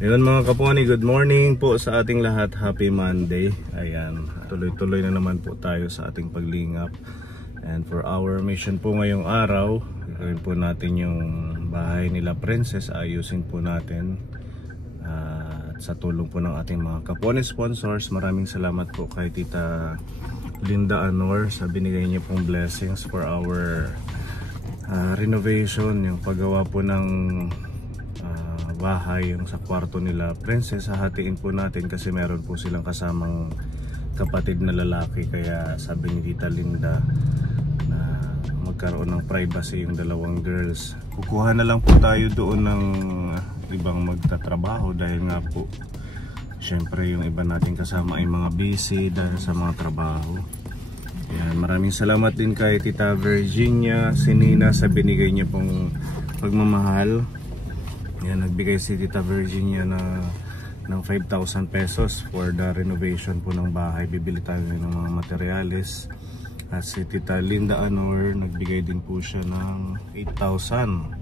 Ayun mga kaponi, good morning po sa ating lahat. Happy Monday. Ayan, tuloy-tuloy na naman po tayo sa ating paglingap. And for our mission po ngayong araw, gagawin po natin yung bahay nila Princess. Ayusin po natin. At sa tulong po ng ating mga kaponi sponsors, maraming salamat po kay Tita Linda Anor sa binigay niya pong blessings for our renovation, yung paggawa po ng bahay yung sa kwarto nila Princess. Hahatiin po natin kasi meron po silang kasamang kapatid na lalaki, kaya sabi ni Tita Linda na magkaroon ng privacy yung dalawang girls. Kukuha na lang po tayo doon ng ibang magtatrabaho dahil nga po syempre yung iba nating kasama ay mga busy dahil sa mga trabaho. Ayan, maraming salamat din kay Tita Virginia Sinina sa binigay niya pong pagmamahal. Yan, nagbigay si Tita Virginia ng 5,000 pesos for the renovation po ng bahay. Bibili tayo ng mga materyales. At si Tita Linda Anor, nagbigay din po siya ng 8,000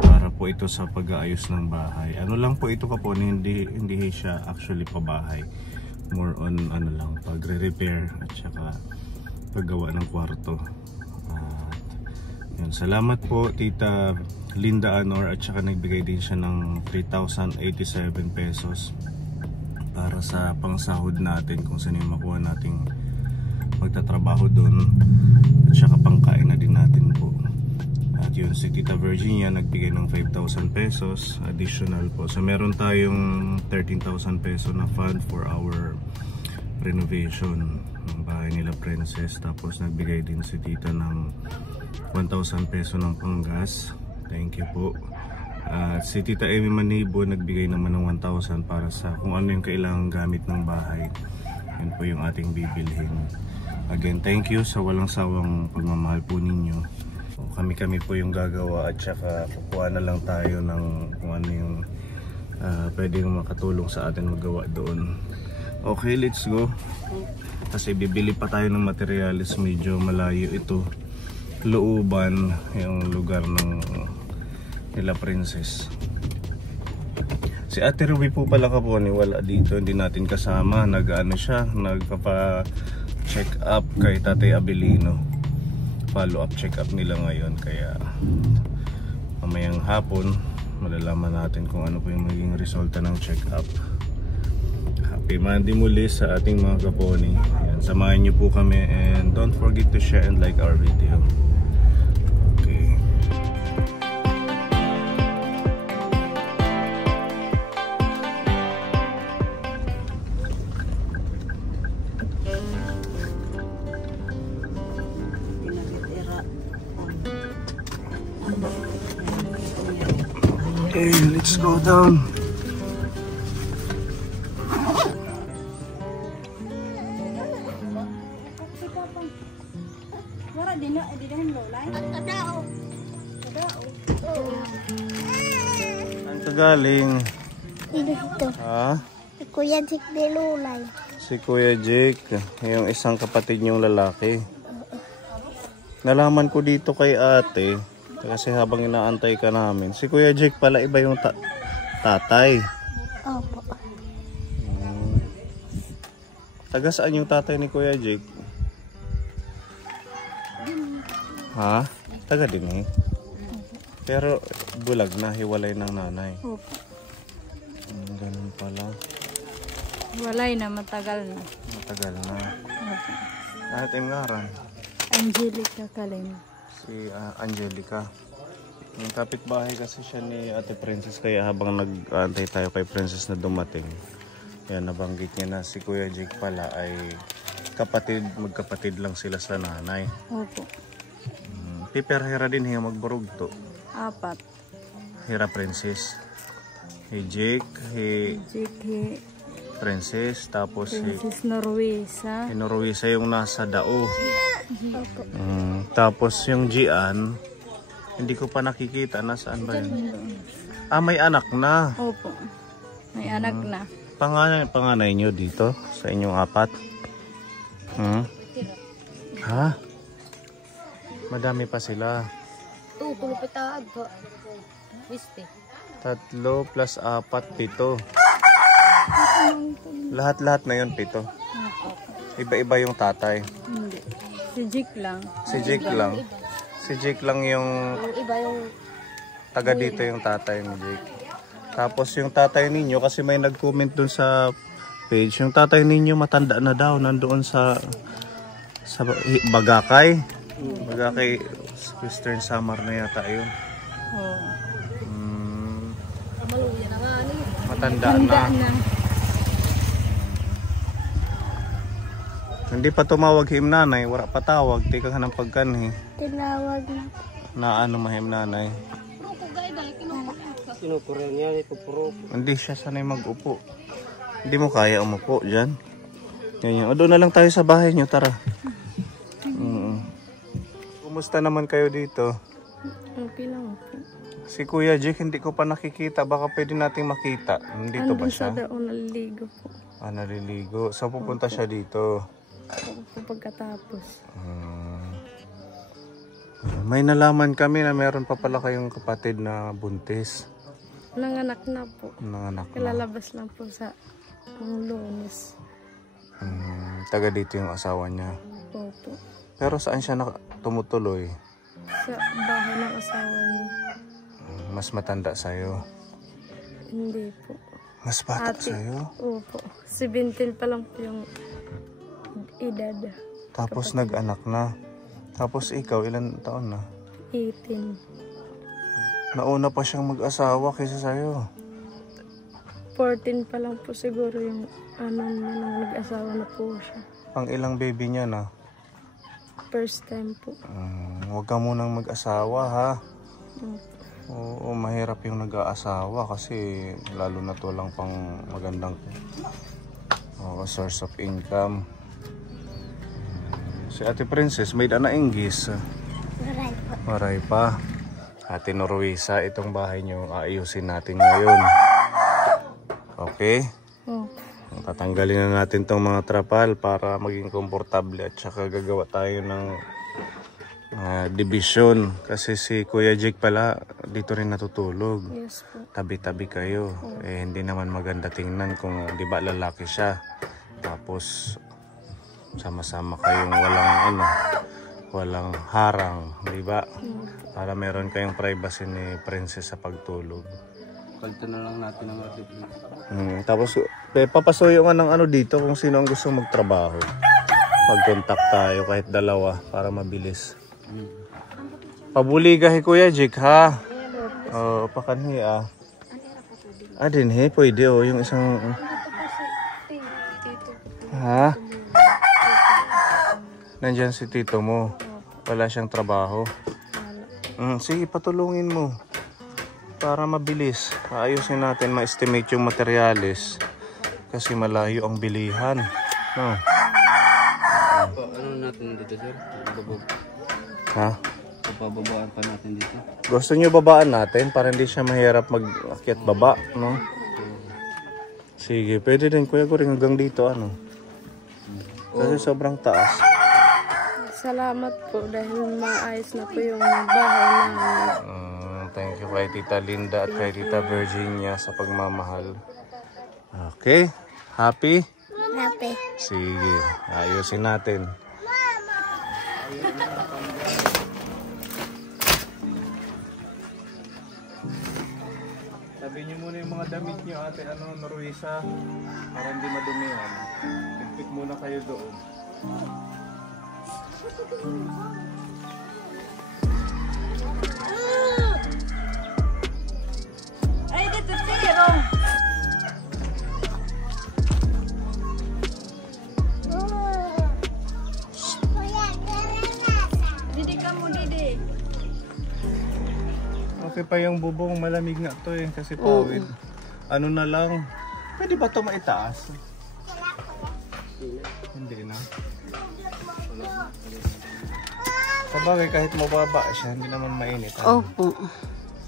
para po ito sa pag-aayos ng bahay. Ano lang po ito kapon, hindi siya actually pabahay. More on ano lang, pagre-repair at saka paggawa ng kwarto. Yan, salamat po Tita Linda Anor, at saka nagbigay din siya ng 3,087 pesos para sa pangsahod natin kung saan yung makuha nating magtatrabaho doon, at saka pangkain na din natin po. At yun, si Tita Virginia nagbigay ng 5,000 pesos additional po. So meron tayong 13,000 pesos na fund for our renovation ng bahay nila Princess. Tapos nagbigay din si Tita ng 1,000 pesos ng panggas. Thank you po. Si Tita Amy Manibo nagbigay naman ng 1,000 para sa kung ano yung kailangang gamit ng bahay. Yan po yung ating bibilhin. Again, thank you sa walang sawang pagmamahal po ninyo. Kami po yung gagawa, at saka kukuha na lang tayo ng kung ano yung pwedeng makatulong sa atin magawa doon. Okay, let's go. Kasi bibili pa tayo ng materials, medyo malayo ito. Looban yung lugar ng nila Princess. Si Ate Ruby po pala kaponi, wala dito, hindi natin kasama. Nag-ano siya, nagpa-check up kay Tatay Abelino. Follow up check up nila ngayon, kaya mamayang hapon malalaman natin kung ano po yung magiging resulta ng check up. Happy Monday muli sa ating mga kaponi. Yan, samahan niyo po kami, and don't forget to share and like our video. Okay, let's go down. Saan ka galing? Dito. Ha? Si Kuya Jake de Lulay. Si Kuya Jake, yung isang kapatid niyong lalaki. Nalaman ko dito kay ate kasi habang inaantay ka namin, si Kuya Jake pala iba yung tatay. Opo. Taga saan yung tatay ni Kuya Jake? Ha? Taga din eh. Pero bulag na, hiwalay ng nanay. Opo. Ganun pala. Walay na, matagal na. Matagal na. Opo. Kahit yung ngaran? Angelica Kalim. Si Angelica. Yung kapitbahay kasi siya ni Ate Princess, kaya habang nag-aantay tayo kay Princess na dumating, yan, nabanggit niya na si Kuya Jake pala ay magkapatid lang sila sa nanay. Opo. Piper-hira din hiya magburog to. 4. Hira Princess. Hey Jake, hey Jake, Princess, tapos Princess Norwesa. si Norwesa yung nasa Dao. Tapos yung Gian, hindi ko pa nakikita, nasaan ba yun? May anak na. Opo. May anak na. Panganay nyo dito sa inyong 4? Ha? Madami pa sila. Tulupitaad po. Viste. 3 plus 4, 7. Lahat-lahat na yun, 7. Iba-iba yung tatay. Hindi. Si Jake lang. Si Jake lang. Si Jake lang yung Iba yung taga dito yung tatay ni Jake. Tapos yung tatay ninyo, kasi may nag-comment dun sa page, yung tatay ninyo matanda na daw, nandoon sa Bagakay. Bagakay, Western Samar na yata yun. Oo. Matanda Handa na. na. Hindi pa tumawag him nanay, wala pa tawag, tika ka ng pagkanhi. tinawag na. Na ano mahim nanay. Kinupuro niya, ipupuro. Hindi siya sanay mag-upo. Hindi mo kaya umupo dyan. Yan. O, doon na lang tayo sa bahay nyo, tara. Kumusta naman kayo dito? Okay lang po. Si Kuya Jake hindi ko pa nakikita, baka pwede nating makita. Nandito ba Andun sa siya? daon naliligo po. Naliligo. Saan pupunta siya dito? Po pagkatapos. May nalaman kami na meron pa pala kayong kapatid na buntis. Nanganak na po. Nanganak na. Kalalabas lang po sa Lunes. Taga dito yung asawa niya. Opo. Pero saan siya tumutuloy? Sa bahay ng asawa niya. Mas matanda sa'yo. Hindi po. Mas bata Ate. sa'yo? Opo. 17 pa lang po yung edad. Tapos nag-anak na. Tapos ikaw, ilan taon na? 18. Nauna pa siyang mag-asawa kaysa sa'yo. 14 pa lang po siguro yung ano niya nang nag-asawa na po siya. Pang ilang baby niya na? First time po. Huwag ka munang mag-asawa ha. Opo. Oo, mahirap yung nag-aasawa kasi lalo na to lang pang magandang source of income. Si Ate Princess, may na English. Maray po. Maray pa. Ate Norwisa, itong bahay nyo aayusin natin ngayon. Okay? Opo. Tatanggalin na natin tong mga trapal para maging komportable at saka gagawa tayo ng division. Kasi si Kuya Jake pala dito rin natutulog. Yes po. Tabi-tabi kayo. Hindi naman maganda tingnan kung di ba lalaki siya. Tapos sama-sama kayong walang harang, di ba? Para meron kayong privacy ni Princess sa pagtulog. Palito na lang natin ang ating. Tapos papasuyo nga ng ano dito kung sino ang gusto magtrabaho. Mag-contact tayo kahit dalawa para mabilis. Pabuligahi Kuya Jake ha. Pakanhi dinhi pwede yung isang ha. Nandiyan si tito mo. Wala siyang trabaho. Sige, patulungin mo. Para mabilis. Ayusin natin, ma-estimate yung materials. Kasi malayo ang bilihan. No? Ano natin dito, sir? Ha? Papababaan pa natin dito. Gusto nyo babaan natin para hindi siya mahirap mag-akyat baba, no? Sige, pwede din Kuya Goring hanggang dito, ano? Kasi sobrang taas. Salamat po dahil maayos na po yung bahay namin. Thank you kay Tita Linda at kay Tita Virginia sa pagmamahal. Okay? Happy? Happy. Sige, ayusin natin. Sabi niyo muna yung mga damit niyo, Ate Norwisa, para hindi madumihan. Pigpit muna kayo doon. Ay, dito tiro! Didi ka mo, Didi. Okay pa yung bubong, malamig nga to eh, kasi pawid. Ano na lang, pwede ba ito maitaas? Hindi na. Sabagay kahit mababa siya, hindi naman mainit. Opo.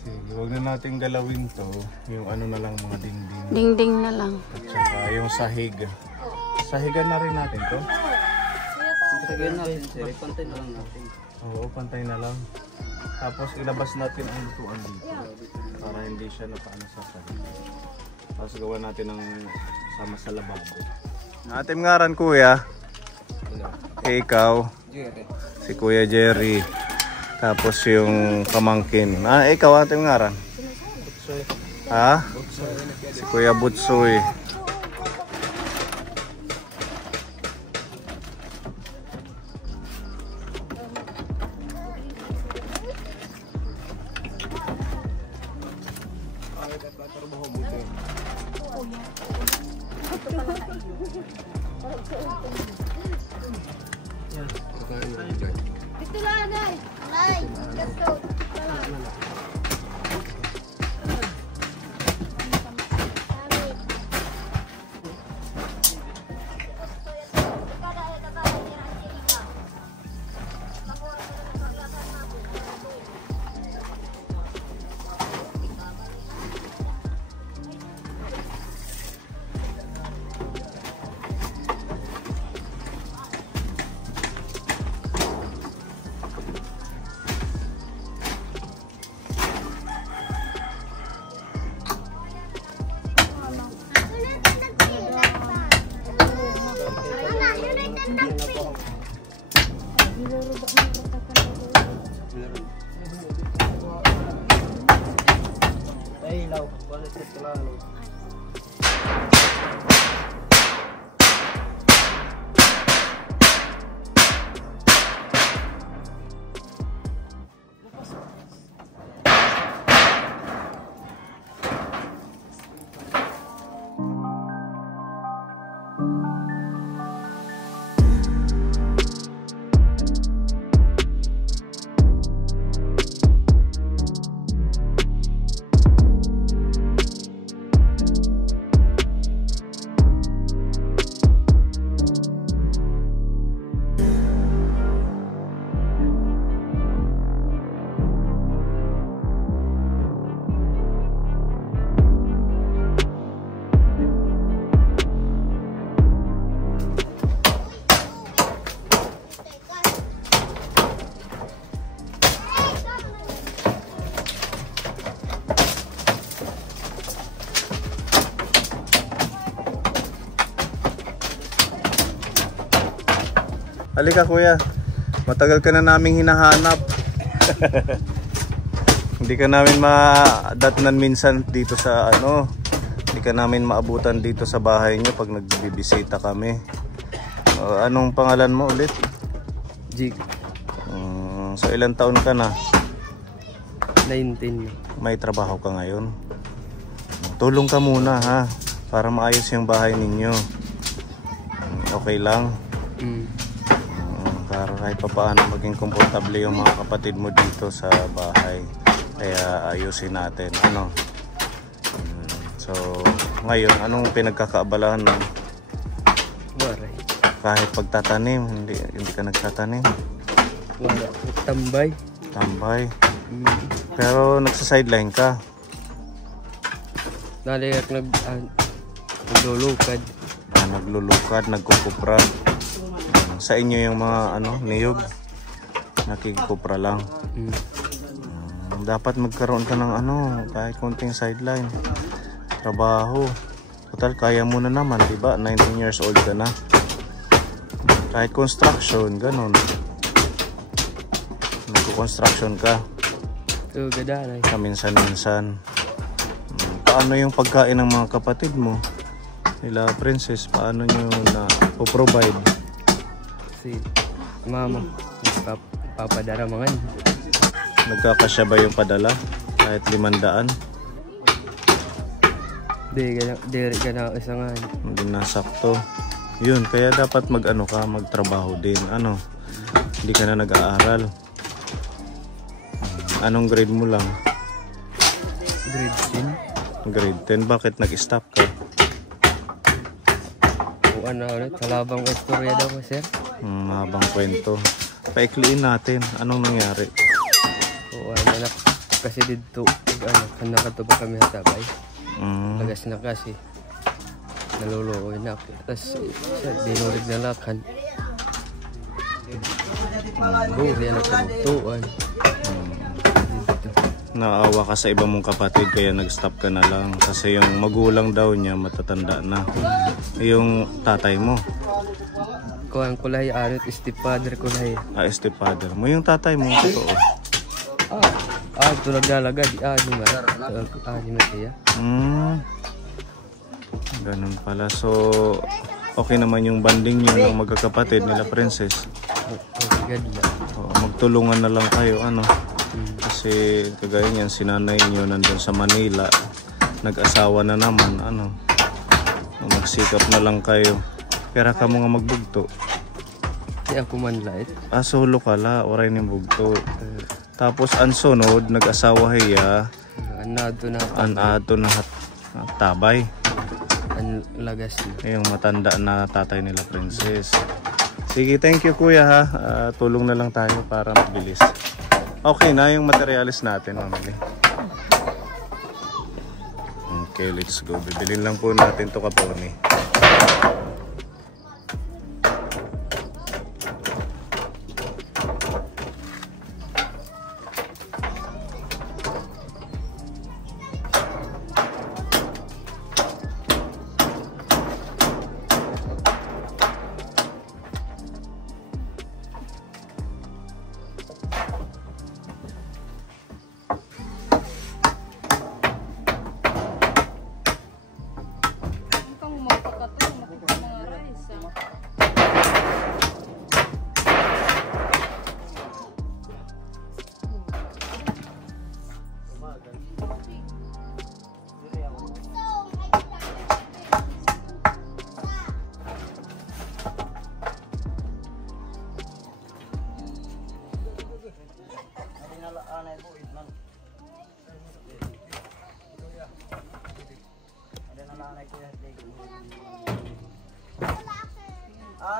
Sige, huwag na natin galawin to. Yung ano na lang mga dingding. Dingding na lang. At saka yung sahig. Sahigan na rin natin to. Pagkagyan natin, sir. Pantay na lang natin. Oo, pantay na lang. Tapos ilabas natin ang lutuan dito. para hindi siya napaano sa kanya. Tapos gawa natin ng sama sa lababo. Ating ngaran kuya. Ikaw. Si Kuya Jerry. Tapos yung pamangkin. Ikaw ating ngaran. Ha? Si Kuya Butsoy. Dito lang, Nay. Nay, let's go. Halika kuya, matagal ka na naming hinahanap. Hindi ka namin madatnan minsan dito sa ano. Hindi ka namin maabutan dito sa bahay nyo pag nagbibisita kami. Anong pangalan mo ulit? Jig. So ilang taon ka na? 19. May trabaho ka ngayon? Tulong ka muna ha, para maayos yung bahay ninyo. Okay lang? Para kahit pa paano maging komportable yung mga kapatid mo dito sa bahay. Kaya ayusin natin. Ano? So ngayon, anong pinagkakaabalahan mo? Waray. Kahit pagtatanim, hindi ka nagtatanim? Wala. Tambay. Tambay. Pero nagsa-sideline ka? Naliyak naglulukad. Naglulukad, nagkukupra. Sa inyo yung mga ano, niyog, nakikupra lang. Dapat magkaroon ka ng ano, kahit konting sideline. Trabaho. Total, kaya mo na naman, diba? 19 years old ka na. Kahit construction, ganun. Nagko-construction ka. Oo, gadanay. Kaminsan-minsan. Paano yung pagkain ng mga kapatid mo? Nila Princess, paano nyo na po-provide? Si mama, papadara mga yun. Nagkakasya ba yung padala? Kahit 500? Di ka na isa nga. Hindi nasakto. Yun, kaya dapat mag-ano ka, magtrabaho din. Ano? Hindi ka na nag-aaral. Anong grade mo lang? Grade 10. Grade 10. Bakit nag-stop ka? O ano ulit, kalabang istorya daw ko, sir. Mahabang kwento. Paikliin natin. Anong nangyari? O anak, kasi dito, nakatuba kami sa tabay. Lagas na kasi. Naluluoy na ako. Tapos siya, dinulig na lakan. Buhay na kamutuan. naawa ka sa iba mong kapatid kaya nag-stop ka na lang kasi yung magulang daw niya matatanda na. Yung tatay mo. Kuhan ko lahi, anot stepfather ko lahi. Stepfather mo. Yung tatay mo, totoo. Ito naglalaga, di mo siya. Ganun pala. So, okay naman yung banding nyo ng magkakapatid nila Princess. Magtulungan na lang kayo, ano. Kasi kagaya niyan, sinanay nyo nandun sa Manila. Nag-asawa na naman, ano. Magsikap na lang kayo. Kaya ka mo nga magbugto. Di ako man lait. Solo ka la, oray ni bugto. Tapos ang sunod, nag-asawa hiya. Anato na tabay. Ang lagas niya. Yung matanda na tatay nila Princess. Sige, thank you kuya ha. Tulong na lang tayo para mabilis. Okay na yung materialis natin, mamili. Okay, let's go. Bibilin lang po natin to kaponi.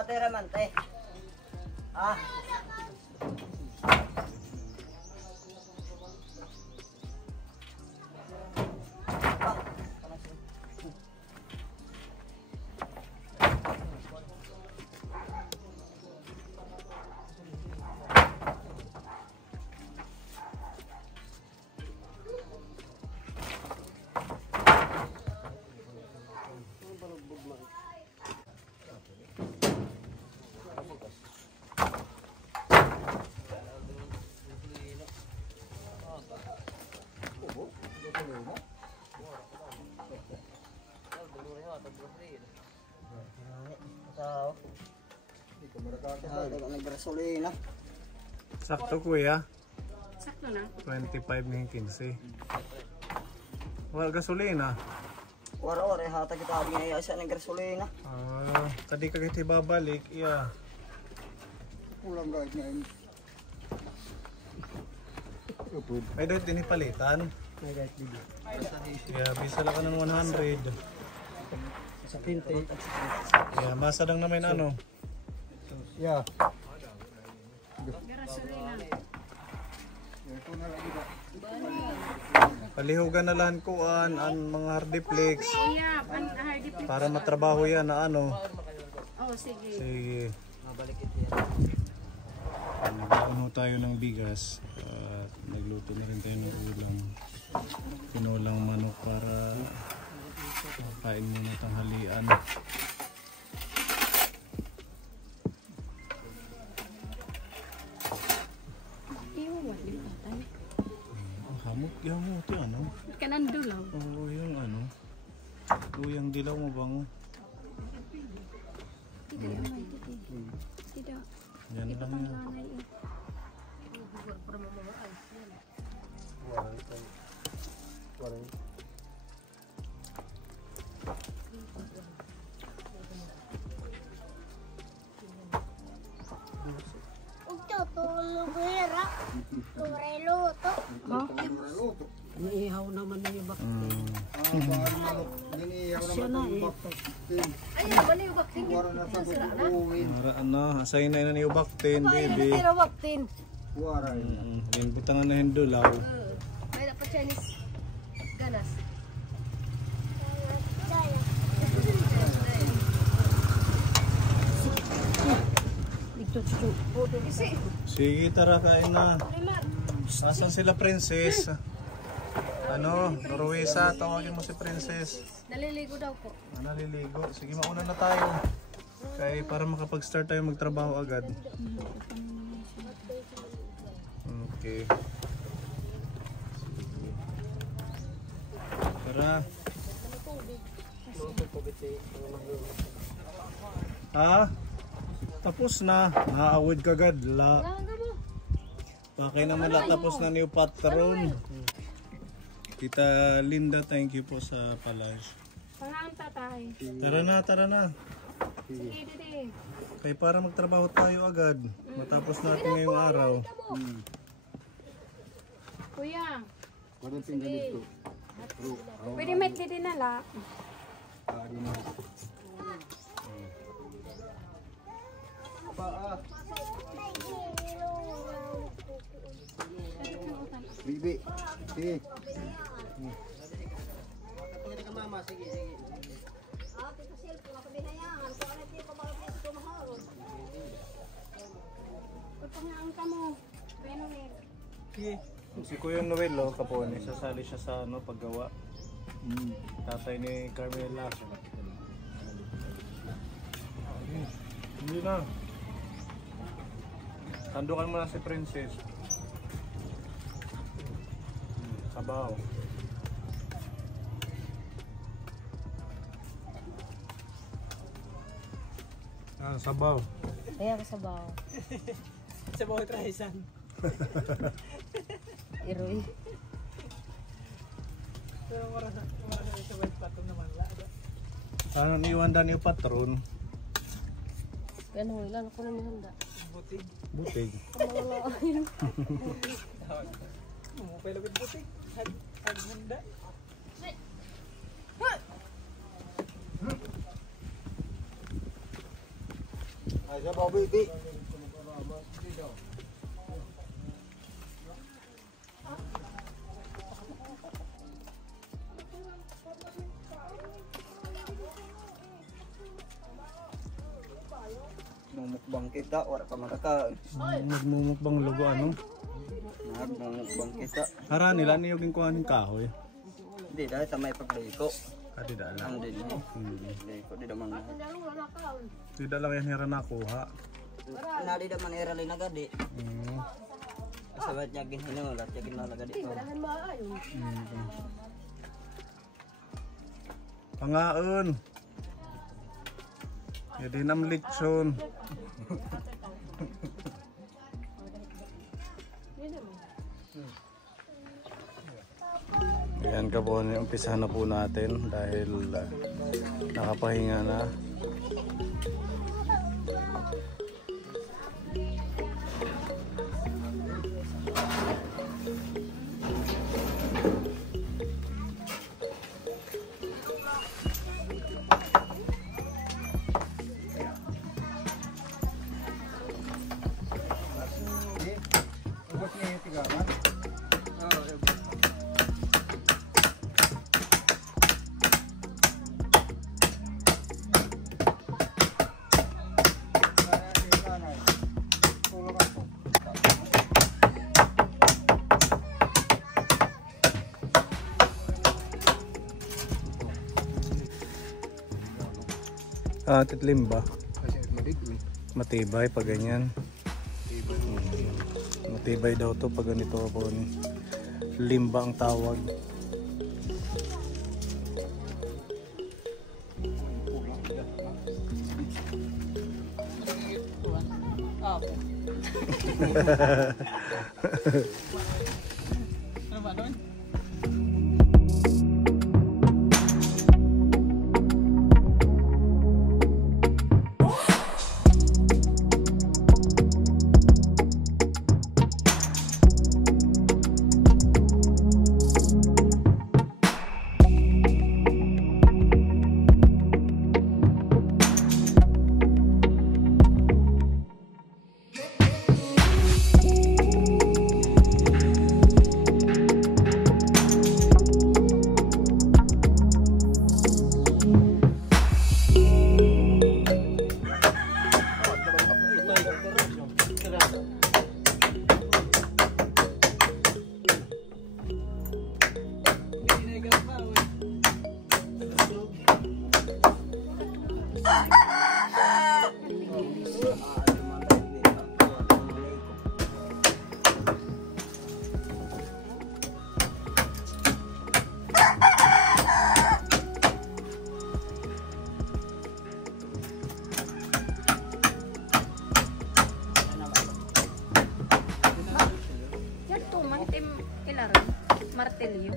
Tera man, te. Sakto kuya. Sakto na. 25 ng 15. Wala gasolina. Wara-wara hata kita binaya sa ng gasolina. Kadi ka kita babalik, iya. Pulang guys ngayon. Ay dahil din ipalitan. Yeah, bisa lang ka ng 100. Sa 20. Yeah, masa lang naman ano. Yeah. Palihugan na lang ko ang mga hardiplex. Para matrabaho yan na ano. Oh, sige. Sige. Nagluto tayo ng bigas. Nagluto na rin tayo ng ulam. Pinulang manok para kain muna tanghalian. Hamot yan, ano? Kanan dulaw. Oo, yung ano. Yung dilaw mo bango. Tidak. Yan lang yan. Iniihaw naman na yung baktin. Siya na eh. Ay, wala yung baktin. Maraan na. Asay na yun yung baktin, baby. Pero baktin. Yung butangan na yung dulaw. May dapat Chinese ganas. Sige, tara kain na. Asan sila Princess? Ano, Noruesa, tawagin mo si Princess. Naliligo daw po. Naliligo. Sige, mauna na tayo. Kaya para makapag-start tayo magtrabaho agad. Okay. Tara. Ha? Tapos na. Naawid ka agad. Bakay naman lang tapos na niyo patron. Tita Linda, thank you po sa palage. Pangaan tatay. Tara na. Sige, dede. Kaya para magtrabaho tayo agad. Matapos natin ngayong araw. Kuya. Sige. Pwede may dede na la. Bibi. Sige. Pangaan ka mo. Si Kuya Noel, kapone, sasali siya sa paggawa. Tatay ni Carmela. Hindi na. Tandukan mo na si Princess. Sabaw. Sabaw. Kaya kasabaw. Sabaw trahisan. Iroy. Pero mara sa wet patong naman la. Ano niwan dan yung patron? Ano, ilan ako na handa. Butig. Mo pala gud butik. Handa. Ay, sabaw bibi. Mumukbang kita, wala pa makakain. Nagmumukbang lugo ano? Mumukbang kita. Hara nila niyogin ko anong kahoy. Hindi, dahil sa may pagliko. Di dala. Ang din. Liko, di naman. Di dala yan hira nakuha. Nadi naman irali na gadi. Sabat niya ginhinulat, niya ginalaga dito. Pangaon. Jadi nam lechon. Ayan kabon, umpisa na po natin dahil nakapahinga na. Titlim ba? Matibay pag ganyan. Matibay daw to pag ganito po ni. Limba ang tawag. Martelyo.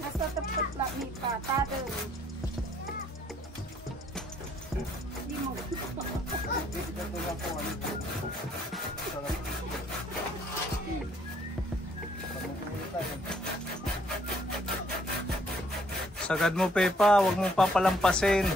Nasa tupot lang ni patado. Di mo. Sagad mo, Pepa, huwag mong papalampasin.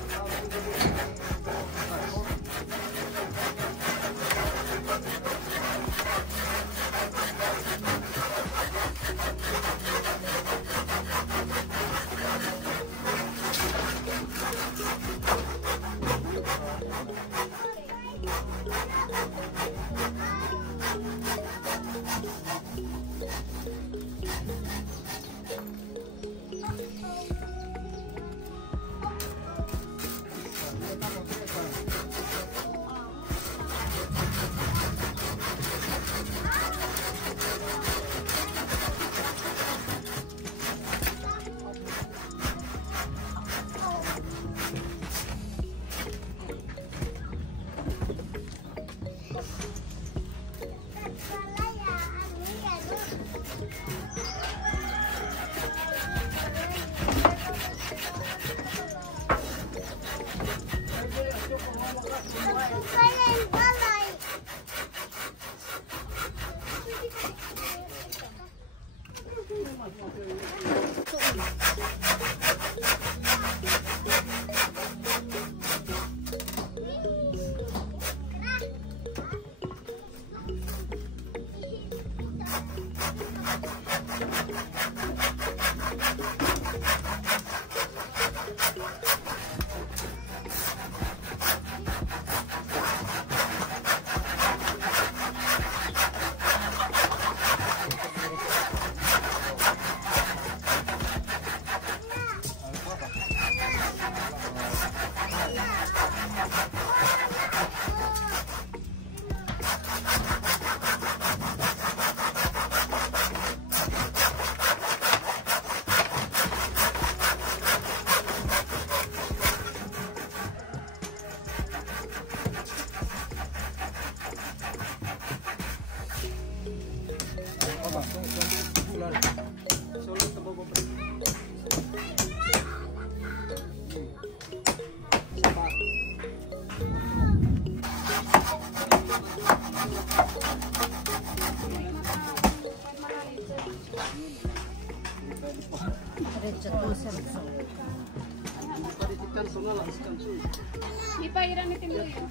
Di pa irang itim mo yun.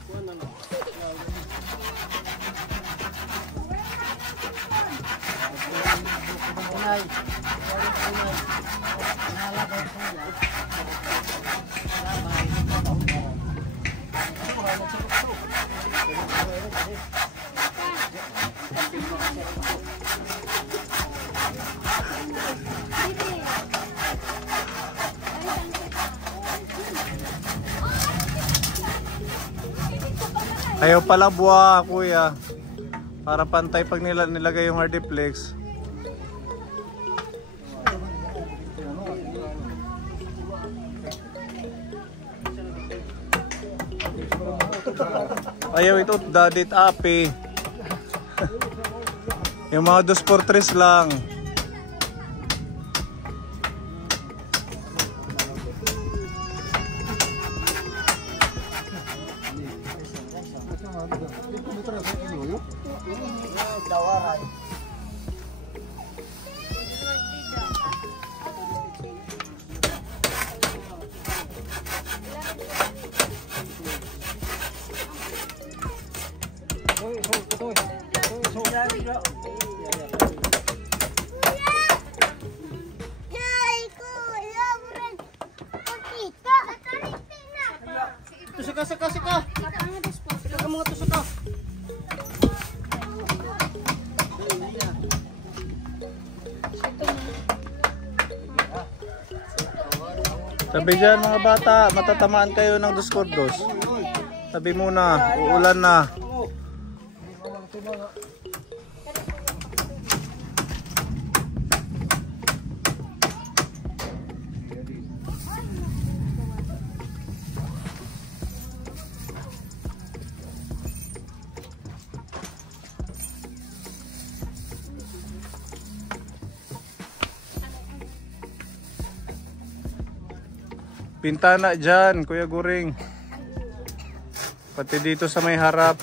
Ayaw pala buwa, kuya. Para pantay pag nilagay yung hardiplex. Ayaw ito, dadit api. Yung mga 2x3 lang. Sabi dyan mga bata, matatamaan kayo ng 2x2. Sabi muna, uulan na. Pintana dyan, Kuya Guring. Pati dito sa may harap.